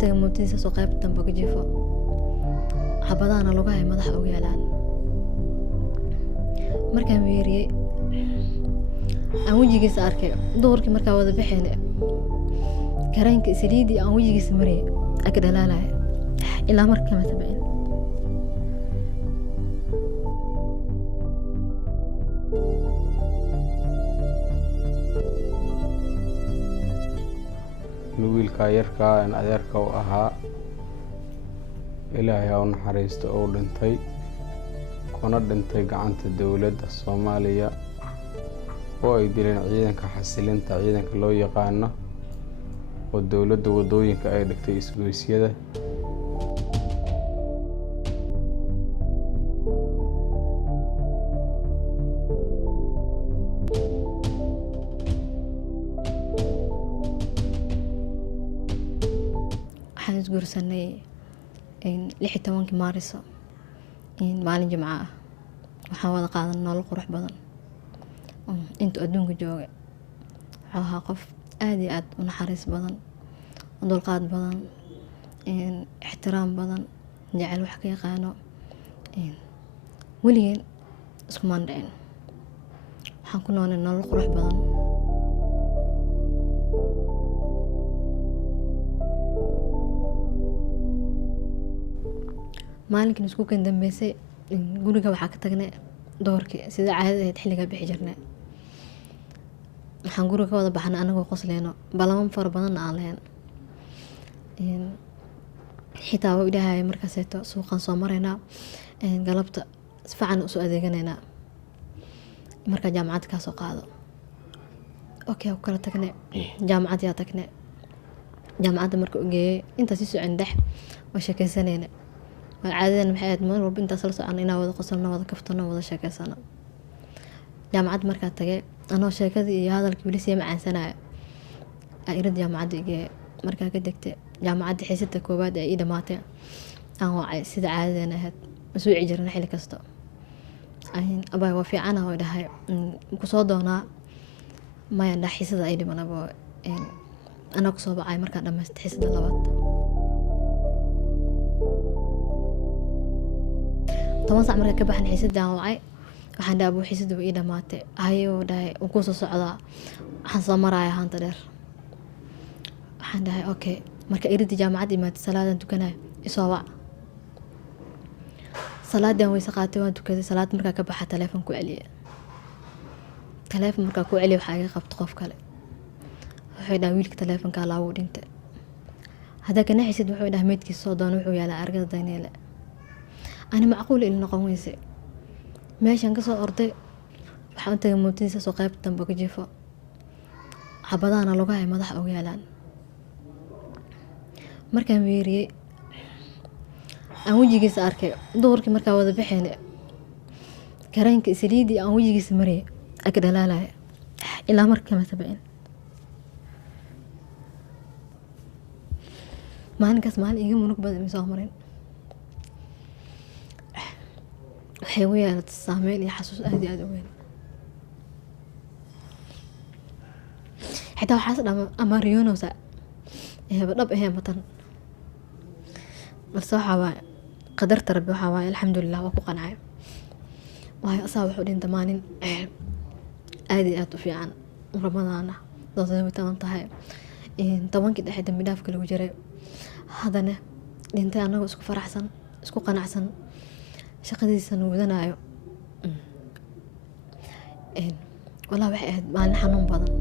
tagay mootadiisa soo qayb dambe ka jiifo xabadaana lugahay madaxa ugu yaalaan markaan weeriyey aan wejigiisa arkay duhurkii markaa wada baxayna kareenka saliidii aan wejigiisa mariyay aka dhalaalaya ilaa markaa ma tabcin wiilka yarka aan adeerka u ahaa ilaahay ha u naxariisto oo dhintay kuna dhintay gacanta dawladda Soomaaliya oo ay dileen ciidanka xasilinta ciidanka loo yaqaano oo dawladda wadooyinka ay dhigtay isgoysyada isguursanay 16 Maaris maalin Jimco ah waxaan wada qaadan nolol qurux badan inta adduunka jooga wuxuu ahaa qof aad iyo aad u naxariis badan dulqaad badan ixtiraam badan jecel wax ka yaqaano weligeen isku mandhicin waxaan ku noolay nolol qurux badan maalinkan isku kan dambeysay guriga waxaa ka tagnay doorkii sida caadada ahayd xilliga bixi jirnay waxaan guriga ka wada baxnay anagoo qosleyno balamo fara badan aan lahayn xitaa waa ilaahay markaaseeto suuqan soo maraynaa galabta si fiican u soo adeeganaynaa markaa jaamacad ka soo qaado okay oo kala tagnay jaamacad yaa tagnay jaamacadda marka u geeyay inta si socon dhex oo sheekaysanayna caadadan maxay ahayd mar walba intaas la socon inaa wada qosolno wada kaftano wada sheekaysano jaamacad markaa tagay anoo sheekadii iyo hadalkii weli sii macaansanayo irid jaamacadda igee markaa ka degtay jaamacadda xiisada koowaad ee ii dhamaatay aan wacay sida caadadan ahayd masuuci jirna xilli kasta abay waa fiicana oo dhahay ku soo doonaa maya dha xiisada ay dhimanaba anaa ku soo bacay markaa dhamaystay xiisada labaad 10 saac markaa ka baxan xiisadaan wacay waxaan dhahay abuu xiisada way ii dhamaatay hayoo dhahay uu ku soo socdaa waxaan soo maraaya haanta dheer waxaan dhahay okay marka iridda jaamacad imaatay salaadan tukanayo isoo wac salaadaan wayse qaatay waan tukaday salaad markaa ka baxa telefoon ku celiya telefoon markaa ku celiya waxaa iga qabta qof kale wuxuu dhahay wiilka telefoonka laabuu dhintay hadda kana xiisad wuxuu dhahay meedkiisa soo doona wuxuu yaalaa argada Daniela أنا معقول إنه قويسة ماشي أنقص أرضي وحنت موتين سو قيب تنبك جيفا عبدانا لقاي مدح أو يالان مركان بيري أوجي جس أركي دورك مركا وذا بحين كرينك سليدي أوجي جس مري أكيد لا إلا مركا ما تبين ما نقص مال إيجي منك بدأ مسامرين waxay u yeelatay saameyn iyo xasuus aad iyo aad u weyn xitaa waxaas dhama ama riyoonosa dhab aheen matan balse waxaa waaye qadarta rabbi waxaa waaye alxamdulilah waa ku qancay waayo asaa wuxuu dhintay maalin aad iyo aad u fiican ramadaana doodaba taban tahay 10kii dhexe dambi dhaafka lagu jiray haddana dhintay anagoo isku faraxsan isku qanacsan shaqadiisana wadanayo walaa waxay ahayd maalin xanuun badan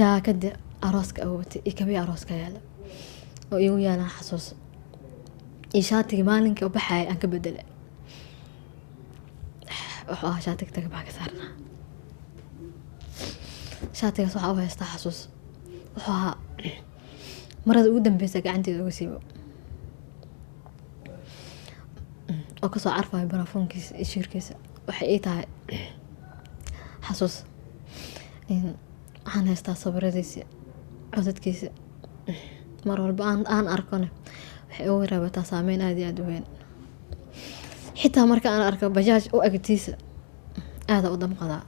jaakada arooska awootay iyo kabii arooska yaala oo igu yaalaan xasuus iyo shaatigii maalinka u baxaya aan ka bedelay waxaa shaatig taga baa ka saarnaa shaatigaas waxaa u haystaa xasuus wuxuu ahaa marada ugu dambeysa gacanteeda uga siibo oo kasoo carfayo barafoonkiisa iyo shiirkiisa waxay ii tahay xasuus waxaan haystaa sawiradiisa codadkiisa mar walba aan arkone waxay ugu reebataa saameyn aad iyo aad u weyn. xitaa marka aan arko bajaaj u agtiisa aada u damqadaa.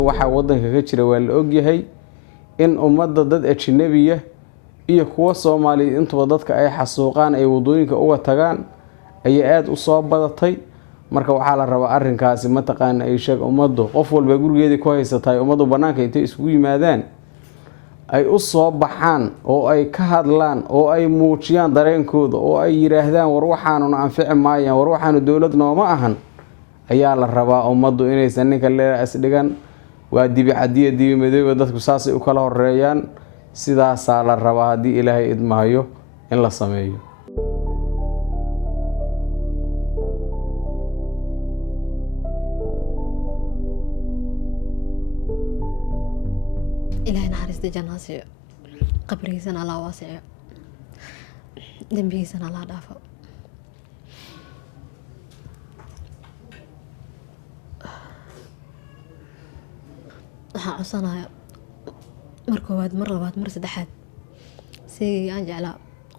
waxaa wadanka ka jira waa la ogyahay in ummadda dad ajnabiya iyo kuwa Soomaaliyeed intuba dadka ay xasuuqaan ay wadooyinka uga tagaan ayaa aad u soo badatay. marka waxaa la rabaa arrinkaasi mataqaan ay sheeg ummaddu qof walba gurigeedii ku haysatay ummaddu banaanka intay isugu yimaadaan ay u soo baxaan oo ay ka hadlaan oo ay muujiyaan dareenkooda oo ay yiraahdaan war waxaanu anfici maayaan war waxaanu dawlad nooma ahan ayaa la rabaa ummaddu inaysan ninka leeyahay dhigan waa dibi cadiye dibi madooba dadku saasay u kala horeeyaan sidaas la rabaa hadii Ilaahay idmaayo in la sameeyo. إلهي نحرس دي جناسي قبري سنة لا واسع دنبي سنة لا دافع. waxaan codsanaya mar koowaad mar labaad mar saddexaad si aan jeclaa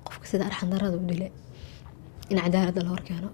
qofka sida arxan darrada u dilay in cadaaladda la horkeeno.